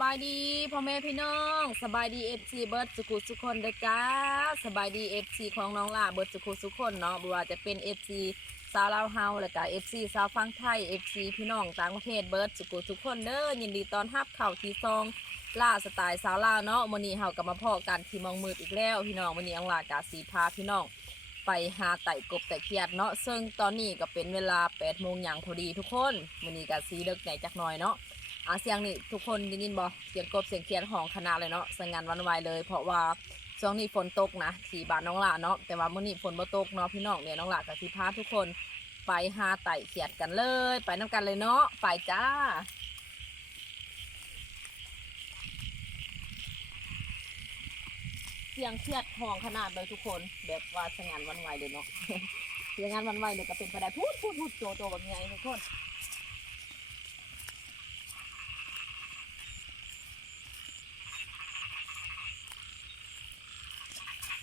บายดีพ่อแม่พี่น้องสบายดีเอฟซีเบิร์ดสุขุสุคนเด้อจ้าสบายดีเอฟซีของน้องล่าเบิร์ดสุขุสุคนเนาะบ่ว่าจะเป็นเอฟซีสาวลาวเฮาแล้วก็เอฟซีสาวฟังไทยเอฟซีพี่น้องต่างประเทศเบิร์ดสุขุสุคนเด้อยินดีตอนรับเข้าทีซองล่าสไตล์สาวลาวเนาะมื้อนี้เฮาก็มาพ่อกันที่มองมืดอีกแล้วพี่น้องมื้อนี้อังลากาสีพาพี่น้องไปหาไต่กบไต่เขียดเนาะซึ่งตอนนี้ก็เป็นเวลา8โมงอย่างพอดีทุกคนมื้อนี้ก็สีเลิกไหนจักหน่อยเนาะ อะเสียงนี่ทุกคนได้ยินบ่เสียงกบเสียงเขียนห้องขนาดเลยเนาะสงานวันไวายเลย เพราะว่าช่วงนี้ฝนตกนะที่บ้านน้องหลาเนาะแต่ว่ามื้อนี้ฝนบ่ตกเนาะพี่น้องเนี่ยน้องหลากับสิพาทุกคนไปหาไต่เขียดกันเลย ไปน้ำกันเลยเนาะไปจ้าเสียงเขียดห้องขนาดเลยทุกคน แบบว่าสงานวันไหวายเลยเนาะเสียงงานวันไหวายเนี่ยก็เป็นไปได้พูดพูดพูดโจโจแบบไงทุกคน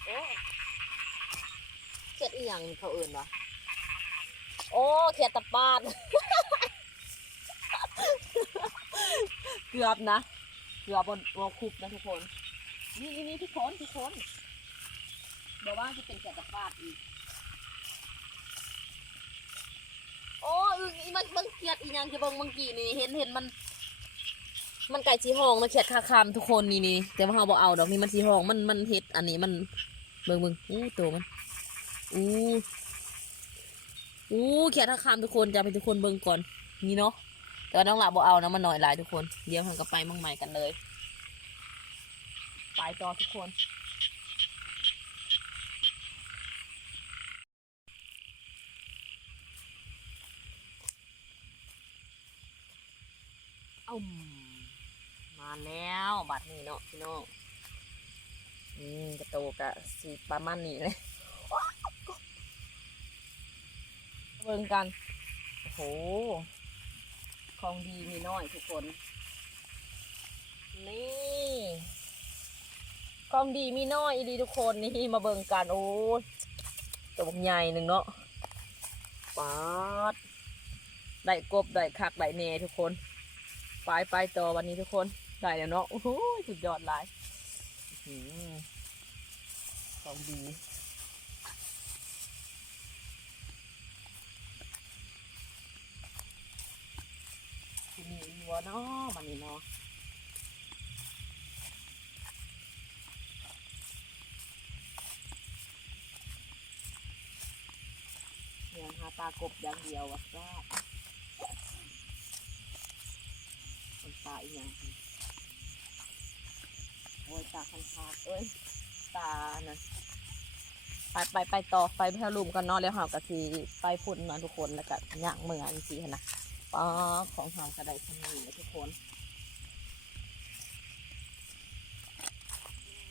โอ้ เขียดอีหยังเขาเอื่นวะโอ้เขียดตะปาด เกือบนะ เกือบบนบนคุบนะทุกคนนี่นี่นี่ทุกคนทุกคนเดี๋ยวว่าจะเป็นเขียดตะปาดอีก โอ้อึงอีมันมันเขียดอีหยังจะเบิ่งเมื่อกี้นี่เห็นเห็นมัน มันไก่สีห้องนะเขียดคาคามทุกคนนี่นี่แต่ว่าเราบ่เอาดอกนี่มันสีห้องมันมันเห็ดอันนี้มันเบิ่งเบิ่งอู้ตัวมัน อู้อู้เขียดคาคามทุกคนจะไปทุกคนเบิ่งก่อน นี่เนาะแต่ว่าน้องหลาบ่เอานะมันหน่อยหลายทุกคน เดี๋ยวหันกลับไปมั่งใหม่กันเลย ไปต่อทุกคนอามาแล้วบัดนี้เนาะพี่น้องอืมกระโตกะสีประมาณนี้เลยเบิ่งกัน โอ้โห ของดีมีน้อยทุกคน นี่ ของดีมีน้อยอีดีทุกคนนี่มาเบิ่งกัน โอ้ยตัวบักใหญ่หนึ่งเนาะป๊าดได้กบได้คักได้เนทุกคน ไปไปต่อวันนี้ทุกคน ได้แล้วเนาะ โอ้โหสุดยอดหลายของดี ที่นี่วัวเนาะวันนี้เนาะเนียหาตากบอย่างเดียวอะจ้าคนตาอีกอย่างโอ้ยตาคันคาเอ้ยตานะไปไปไปต่อไปพะลุมกันเนาะแล้วเฮากะสิไปพุ่นเนาะทุกคนแล้วก็ย่างเมืองสิหั่นะ ป้าของเฮากระไดชนีนะทุกคน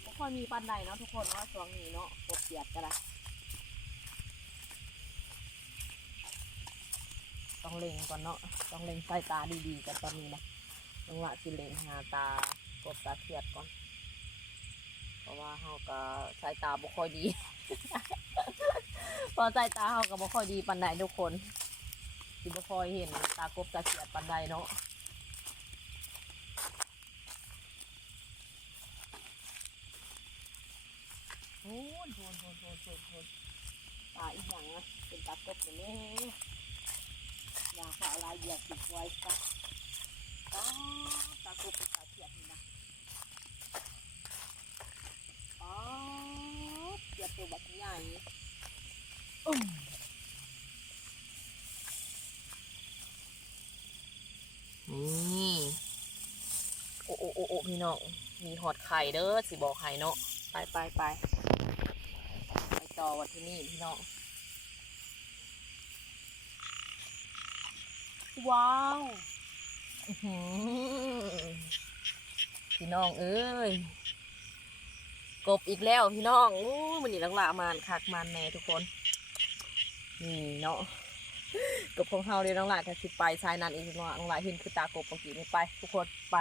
ไม่ค่อยมีปันใดเนาะทุกคนว่าช่วงนี้เนาะปกเกียดกันละต้องเล็งก่อนเนาะต้องเล็งสายตาดีๆกันตอนนี้นะจังหวะสิเล็งหาตากบตาเทียดก่อน เพราะว่าเฮาก็สายตาบ่ค่อยดี พอสายตาเฮาก็บ่ค่อยดีปันใดทุกคน สิบ่คอยเห็นตากบตาเขียดปันใดเนาะโอ้โดนโดนโดนโดนโดนตาอีหยังอะเป็นตากบอยู่นี่อยากเอาลายเหยียบติดไว้ซะตากบตาเขียดนี่นะอ๋อเขียดตัวแบบใหญ่อืม นี่โอ้โอ้โอ้โอ้พี่น้องมีหอดไข่เด้อสิบอกไข่เนาะไปไปไปไปต่อวันที่นี่พี่น้องว้าวพี่น้องเอ้ยกบอีกแล้วพี่น้องอู้มันนี่ลังละมานคักมันแน่ทุกคนนี่เนาะ กบของเฮาเลยน้องหลานถ้าสิไปชายนันอีกน้องน้องหลานเห็นคือตากบเมื่อกี้นี่ไป ทุกคนไป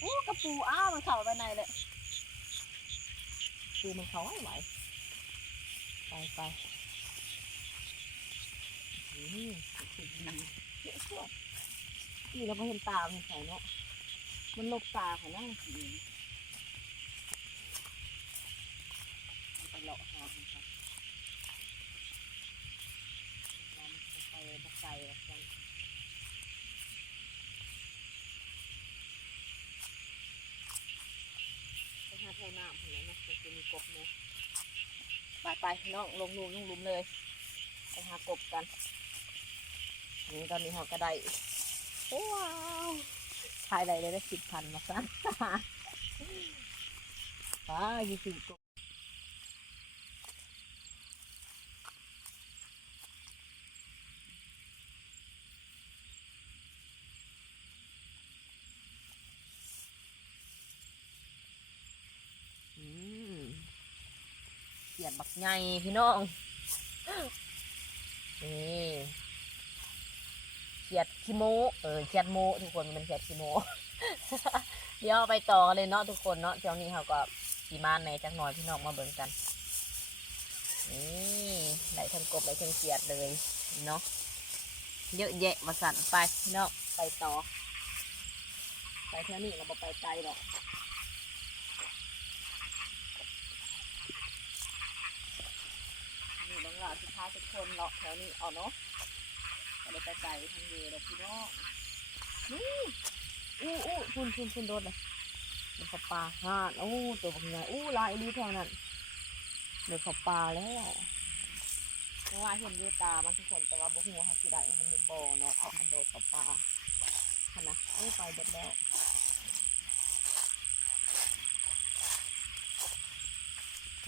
โอ้กระปูอ้าวมันเข้าไปในเลยปูมันเข้าไม่ไหวไปไปอืมนี่สุดดีนี่เราไม่เห็นตามันใส่เนาะมันลบตาของนั่งสีไปเลาะหามันครับมันไปบักไก่แล้วกันไปหา เท่าน้ำคนไหนนะจะมีกบเนาะไปไปน้องลงลุมลงลุมเลยไปหากบกันนี่ตอนนี้เขาก็ไดว้าวถ่ายได้เลยได้สิบพันมาซะว้ายี่สิบกบอืมเขียดบักใหญ่พี่น้อง นี่เขียดคิโมเออเขียดโมทุกคนมันเขียดคิโมเดี๋ยวไปต่อเลยเนาะทุกคนเนาะเที่ยวนี้เขาก็สีมานในจักหน่อยพี่น้องมาเบิ่งกัน นี่ได้ทั้งกบได้ทั้งเขียดเลยเนาะ เยอะแยะมาสั่นไปพี่น้องไปต่อ ไปเที่ยวนี้เราไปไกลหรอก นี่น้องหลาสุดท้าทุกคนเลาะแถวนี้เอาเนาะไปไปไกลทางเรือเราพี่น้องนี่อู้อู้พุ่นพุ่นพุ่นโดนเลยเดี๋ยวเขปลาห่านอู้ตัวบางใหญ่อู้ลายดีแถวนั้นเดี๋ยวเขปลาแล้วน้องหลาเห็นด้วยตามันทุกคนแต่ว่าบ่หัวเขาสิได้มันเป็นบ่อเนาะเอามันโดนเขปลาขนาดอู้ไปเบิดแล้ว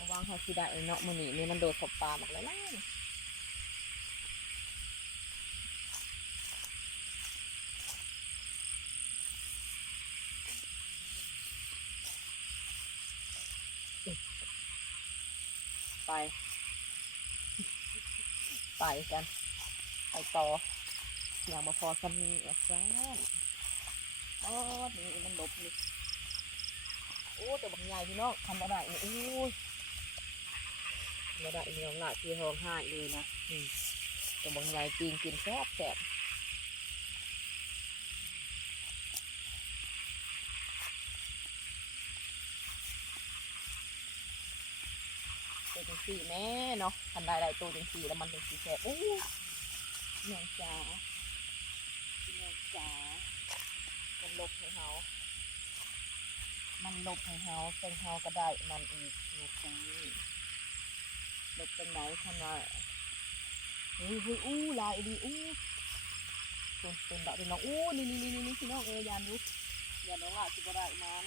ระวังเขาสิได้เนาะมือนี้นี่มันโดดขบปลาหมดแล้วนะไป ไปกันไปต่ออย่างมาพอซัมมีอะจ้าอ๋อนี่มันหลบนี่โอ้แต่บางใหญ่พี่น้องทำมาได้เนี่ยโอ้ย ไม่ได้เนื้อหลาที่ห้องห้าเลยนะอืมแต่บางยายจีนกินแซ่บแซ่บตัวจังสี่แม่เนาะทันได้ได้ตัวจังสี่แล้วมันจังสี่แซ่บโอ้เนื้อจ๋าเนื้อจ๋ามันหลบให้เฮามันหลบให้เฮาเซงเฮาก็ได้มันอีกเนื้อจ๋า เด็กเป็นไหนขนาดเฮ้ยอู้ลายดีอู้คุณเป็นแบบเป็นน้องอู้นี่นี่นี่นี่พี่น้องเอยานดูยานน้องละสิบได้มัน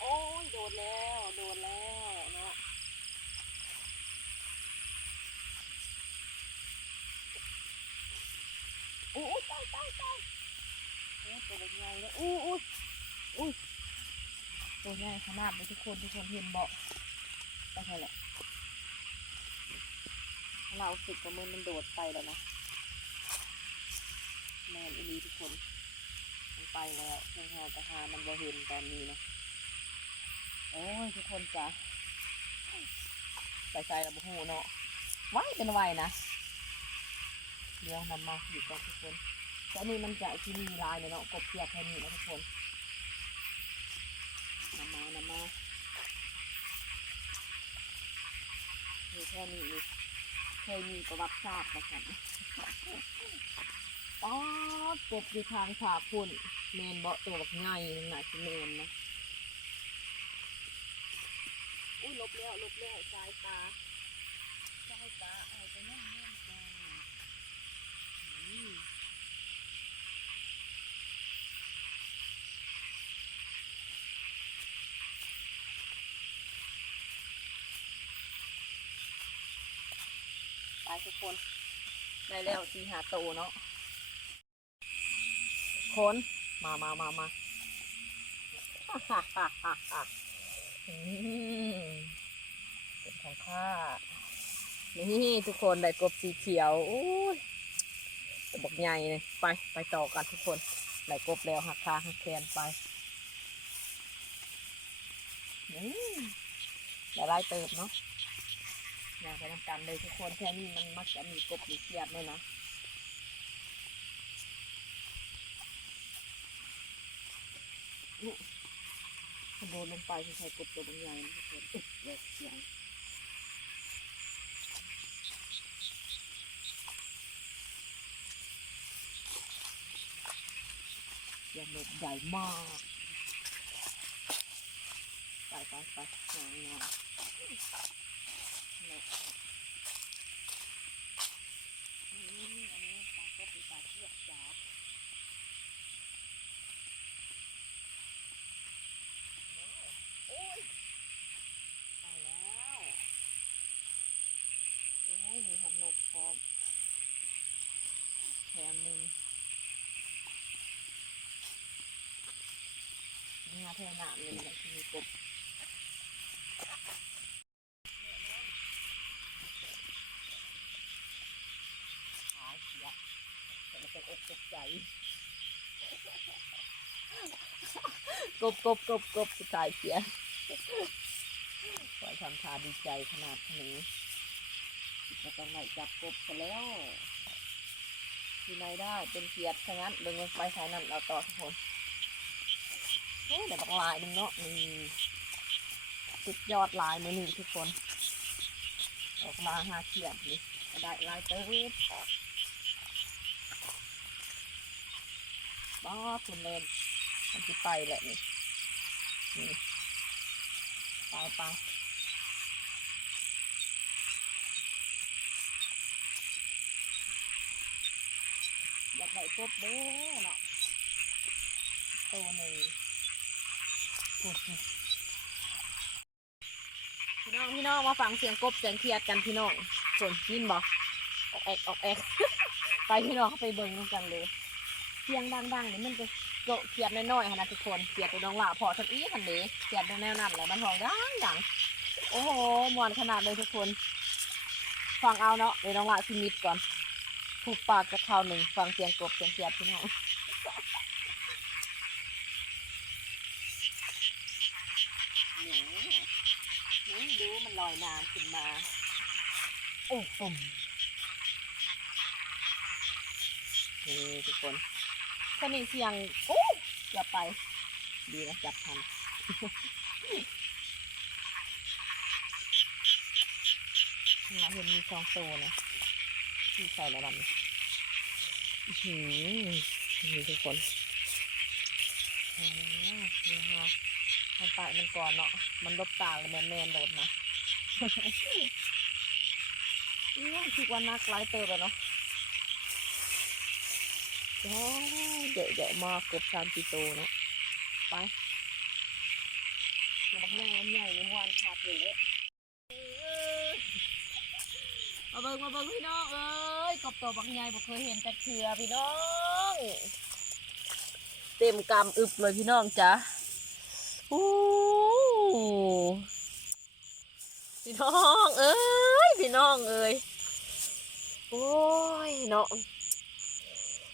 โอ้ยโดนแล้วโดนแล้วเนาะอู้อู้ตายตายตายโอ้ตัวเป็นไงแล้วอู้อู้อู้ตัวใหญ่ขนาดเลยทุกคนทุกคนเห็นเบาะไปเท่าไหร่ เราสึกกับมือมันโดดไปแล้วนะแมนอีนีทุกคน มันไปแล้วเพื่อนเราจะหามันบ่เห็นตอนนี้นะโอ้ยทุกคนจ้ะใส่ใจเราบ่หูเนาะว้ายเป็นไวนะเดี๋ยวนำมาหยิบก่อนทุกคนแต่อันนี้มันจะที่มีลายเลยเนาะกบเพียกแค่นี้นะทุกคนนำมานำมามีแค่นี้ เคยมีประวัติศาสตร์มากันป๊อดกบอยู่ทางขาพุ่นเมนเบาะตัวแบบใหญ่น่ะสิเมนนะ อุ้ยลบแล้วลบแล้วสายตาสายตาเอาไปนั่งเล่นจ้าอืมไป ทุกคน ได้แล้วสีหาโตเนาะคนมามามามาอืมเป็นของข้านี่ทุกคนได้กบสีเขียวอู้ยตบอกใหญ่เลยไป ไปต่อกันทุกคนได้กบแล้วหักคาหักแขนไปอืมได้ไล่เติบเนาะ ยากไปทำกันเลยทุกคนแค่นี้มันมักจะมีกบมีเขียดเลยนะโดดลงไปใส่กบตัวบางใหญ่นะทุกคนอึ๊บเลยเสียงเสียงแบบใหญ่มาก ไปไปไปงานงาน มอันนี้ปลาก็บปลาเชือกจับโอ้ยไปแล้วโอ้มีหันนกพร้อมแถมหนึ่งงาเทหนามเลยนะที่มีกบ หายเสียแตกใจกบกบกบกบสุดท้ายเสียปล่อยทำทาดีใจขนาดนี้จะต้องไหนจับกบซะแล้วที่ไหนได้เป็นเกียรติทั้งนั้นเดินไปสายนั้นเราต่อทุกคนโอ้ยแต่บักลายนึงเนาะนี่สุดยอดลายมือหนึ่งทุกคนออกมาหาเขียดนี่ได้ลายเติ บบ้าคุณเล่นมันจะไปแหละนี่นี่ไปไปอยากได้กบเด้อเนาะตัวหนึ่งโอ้โหพี่น้องพี่น้องมาฟังเสียงกบเสียงเขียดกันพี่น้องส่วนยินบอกออกแอกออกแอกไปพี่น้องไปเบิ่งนำกันเลย เสียงดังๆนี่มันจะโกะเขียดน้อยๆค่ะนะทุกคนเขียดตัวน้องหล่าพอทันอีทันเดเขียดแนวนั้นแหละมันทองดังดังโอ้โหมวนขนาดเลยทุกคนฟังเอาเนาะเดี๋ยวน้องหล่าสิมิดก่อนถูกปากจะคราวหนึ่งฟังเสียงกบเสียงเขียดพี่น้องนูหนูดูมันลอยน้ำขึ้นมา โอ้ปุ่มนี่ทุกคน สนิทเสียงโอ้อย่าไป ดีนะจับทันเราเห็นมีสองตัวนะที่ใส่ระดับนี้หือนี่ทุกคนอ๋อเดี๋ยวฮะมันปากมันก่อนเนาะ มันลบตาเลยแมนแมนโดดนะนี่คิดว่านักไล่เติบอะเนาะ โอ้ยเยอะมากเกือบสามกิโลเนาะไปตัวบักใหญ่อันใหญ่นี่มวนขาดเลยเลยมาเบิ่งมาเบิ่งพี่น้องเอ้ยกบตัวบักใหญ่บ่เคยเห็นแต่เถื่อพี่น้อง เต็มกำอึบเลยพี่น้องจ้ะอู้พี่น้องเอ้ยพี่น้องเอ้ยโอ้ยเนาะ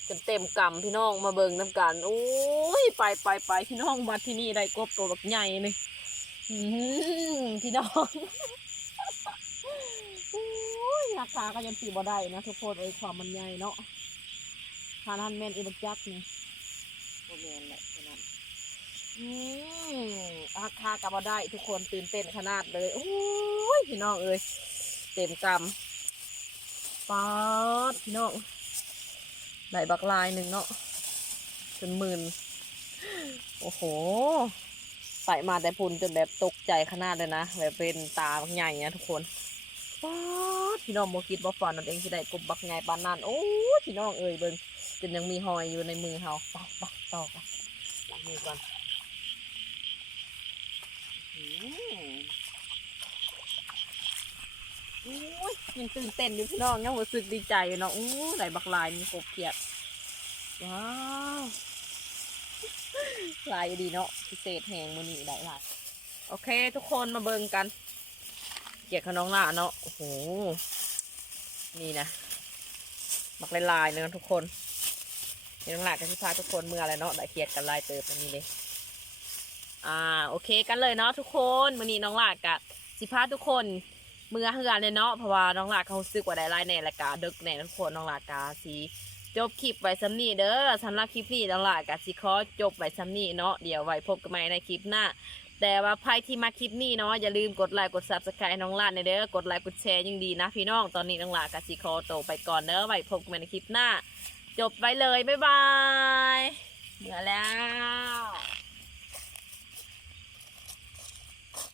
เต็มเต็มๆกำพี่น้องมาเบิ่งน้ำกันโอ้ยไปไปไปพี่น้องมาที่นี่ได้กบตัวแบบใหญ่เลยอื้อหือพี่น้องโอ้ยราคาก็ยังตีบ่ได้นะทุกคนเอ้ยความมันใหญ่เนาะทานทันแมนอีบักจักนี่โอแมนแหละขนาดอืมราคาก็บ่ได้ ทุกคนตื่นเต้นขนาดเลยโอ้ยพี่น้องเอ้ยเต็มกำป๊าดพี่น้อง ได้บักลายหนึ่งเนาะจนหมื่นโอ้โหใส่มาแต่พุนจนแบบตกใจขนาดเลยนะ แบบเป็นตาบักใหญ่นะทุกคนป๊าพี่น้องโมกิดบอฝันนั่นเองที่ได้กบบักใหญ่ปานนั่นโอ้พี่น้องเอ่ยเบิ้งจนยังมีหอยอยู่ในมือเขาปอกปอกต่อกันล้างมือก่อนอื้อหือโอ้ยยังตื่นเต้นอยู่พี่น้องยังรู้สึกดีใจอยู่เนาะอู้ได้บักลายมีกบเขียดว้าวลายดีเนาะพิเศษแหงมือนี่ได้ลายโอเค ทุกคนมาเบิ่งกัน เกียรติขน้องล่าเนาะโอ้โหนี่นะมักลายลายเนาะทุกคนเดี๋ยวน้องหลากับพี่พาทุกคนเมื่ออะไรเนาะได้เกียรติกันลายเติบตรงนี้เลยอ่าโอเคกันเลยเนาะทุกคนมือนี้น้องหลากับสิพาทุกคน เมื่อเฮือนเลยเนาะเพราะว่าน้องหลาเขารู้สึกว่าได้รายแน่และการดึกแน่ทุกคนน้องหลากาสีจบคลิปไว้สำนีเด้อสำหรับคลิปนี้น้องหลากาสิขอจบไว้สำนีเนาะเดี๋ยวไว้พบกันใหม่ในคลิปหน้าแต่ว่าใครที่มาคลิปนี้เนาะอย่าลืมกดไลค์กด subscribe น้องหลานเด้อกดไลค์กดแชร์ยังดีนะพี่น้องตอนนี้น้องหลากาสิขอโตไปก่อนเด้อไว้พบกันใหม่ในคลิปหน้า จบไปเลย บ๊ายบายเหนื่อยแล้ว